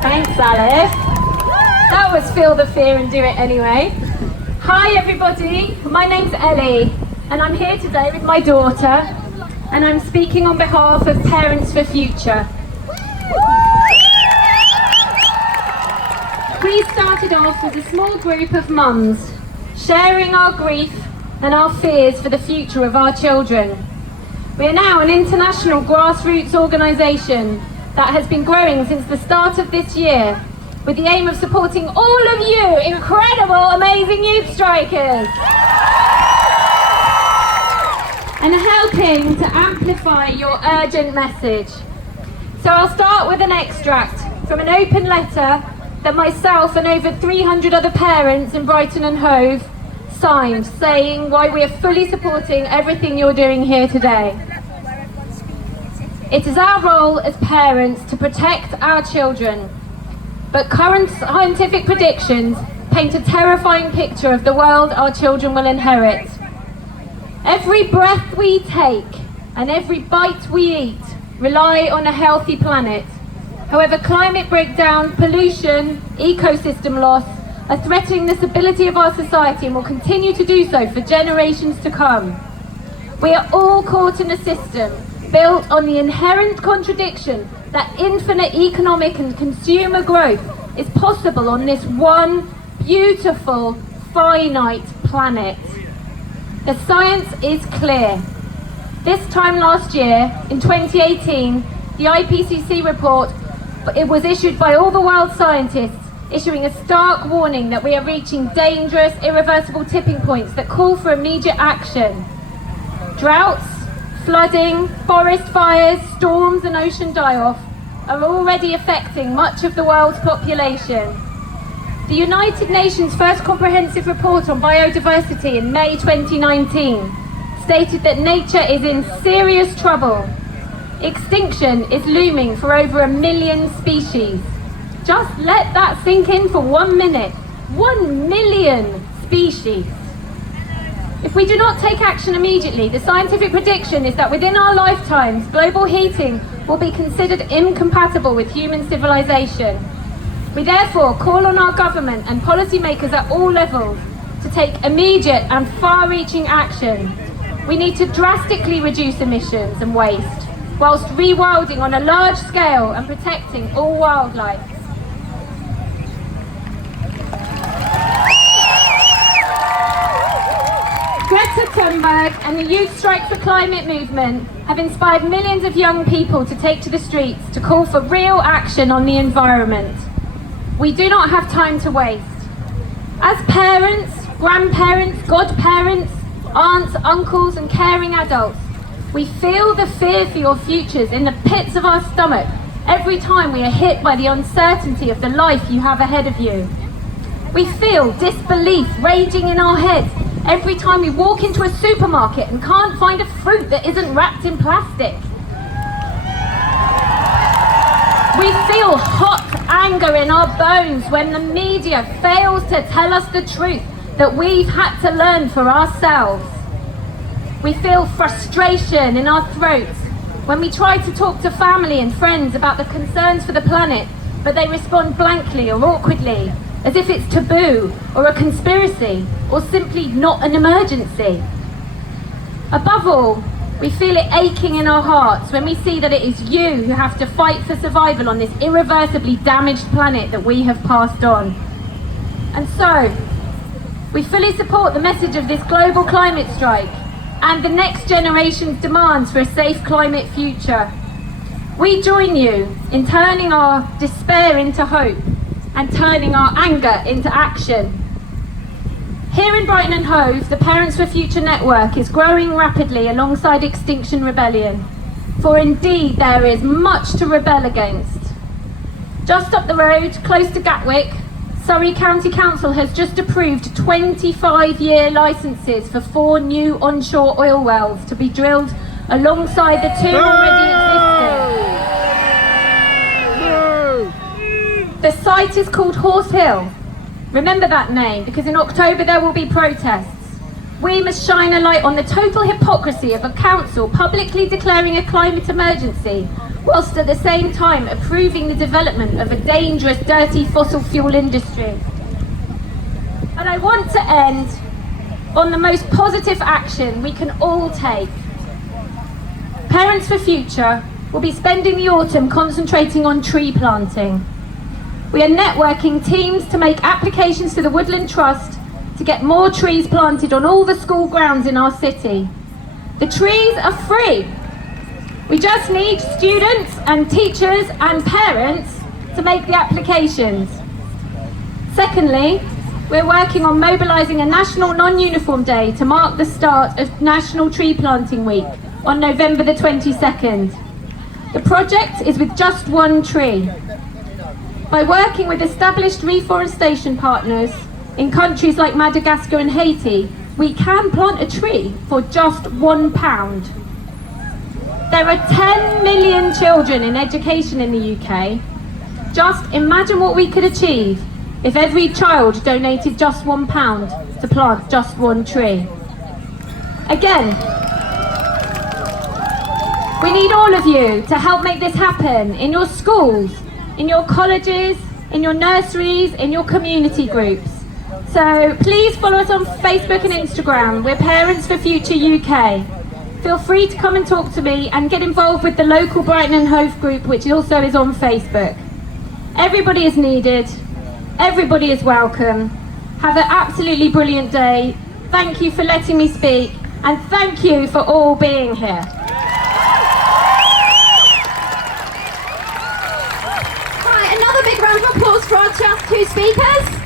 Thanks, Alice. That was Feel the Fear and Do It Anyway. Hi everybody, my name's Ellie and I'm here today with my daughter and I'm speaking on behalf of Parents for Future. We started off as a small group of mums, sharing our grief and our fears for the future of our children. We are now an international grassroots organisation that has been growing since the start of this year, with the aim of supporting all of you incredible, amazing youth strikers and helping to amplify your urgent message. So I'll start with an extract from an open letter that myself and over 300 other parents in Brighton and Hove signed, saying why we are fully supporting everything you're doing here today. It is our role as parents to protect our children, but current scientific predictions paint a terrifying picture of the world our children will inherit. Every breath we take and every bite we eat rely on a healthy planet. However, climate breakdown, pollution, ecosystem loss are threatening the stability of our society and will continue to do so for generations to come. We are all caught in a system built on the inherent contradiction that infinite economic and consumer growth is possible on this one beautiful, finite planet. The science is clear. This time last year, in 2018, the IPCC report, it was issued by all the world scientists, issuing a stark warning that we are reaching dangerous, irreversible tipping points that call for immediate action. Droughts, flooding, forest fires, storms and ocean die-off are already affecting much of the world's population. The United Nations' first comprehensive report on biodiversity in May 2019 stated that nature is in serious trouble. Extinction is looming for over 1 million species. Just let that sink in for 1 minute. 1 million species. If we do not take action immediately, the scientific prediction is that within our lifetimes, global heating will be considered incompatible with human civilization. We therefore call on our government and policymakers at all levels to take immediate and far-reaching action. We need to drastically reduce emissions and waste, whilst rewilding on a large scale and protecting all wildlife. Greta Thunberg and the Youth Strike for Climate movement have inspired millions of young people to take to the streets to call for real action on the environment. We do not have time to waste. As parents, grandparents, godparents, aunts, uncles and caring adults, we feel the fear for your futures in the pits of our stomach every time we are hit by the uncertainty of the life you have ahead of you. We feel disbelief raging in our heads every time we walk into a supermarket and can't find a fruit that isn't wrapped in plastic. We feel hot anger in our bones when the media fails to tell us the truth that we've had to learn for ourselves. We feel frustration in our throats when we try to talk to family and friends about the concerns for the planet, but they respond blankly or awkwardly, as if it's taboo or a conspiracy or simply not an emergency. Above all, we feel it aching in our hearts when we see that it is you who have to fight for survival on this irreversibly damaged planet that we have passed on. And so, we fully support the message of this global climate strike and the next generation's demands for a safe climate future. We join you in turning our despair into hope and turning our anger into action. Here in Brighton and Hove, the Parents for Future network is growing rapidly alongside Extinction Rebellion, for indeed there is much to rebel against. Just up the road, close to Gatwick, Surrey County Council has just approved 25-year licences for 4 new onshore oil wells to be drilled alongside the 2 already existing. The site is called Horse Hill. Remember that name, because in October there will be protests. We must shine a light on the total hypocrisy of a council publicly declaring a climate emergency whilst at the same time approving the development of a dangerous, dirty fossil fuel industry. And I want to end on the most positive action we can all take. Parents for Future will be spending the autumn concentrating on tree planting. We are networking teams to make applications to the Woodland Trust to get more trees planted on all the school grounds in our city. The trees are free. We just need students and teachers and parents to make the applications. Secondly, we're working on mobilising a national non-uniform day to mark the start of National Tree Planting Week on November the 22nd. The project is with just one tree. By working with established reforestation partners in countries like Madagascar and Haiti, we can plant a tree for just £1. There are 10 million children in education in the UK. Just imagine what we could achieve if every child donated just £1 to plant just one tree. Again, we need all of you to help make this happen in your schools, in your colleges, in your nurseries, in your community groups. So please follow us on Facebook and Instagram. We're Parents for Future UK. Feel free to come and talk to me and get involved with the local Brighton and Hove group, which also is on Facebook. Everybody is needed. Everybody is welcome. Have an absolutely brilliant day. Thank you for letting me speak, and thank you for all being here. Right, another big round of applause for our two speakers.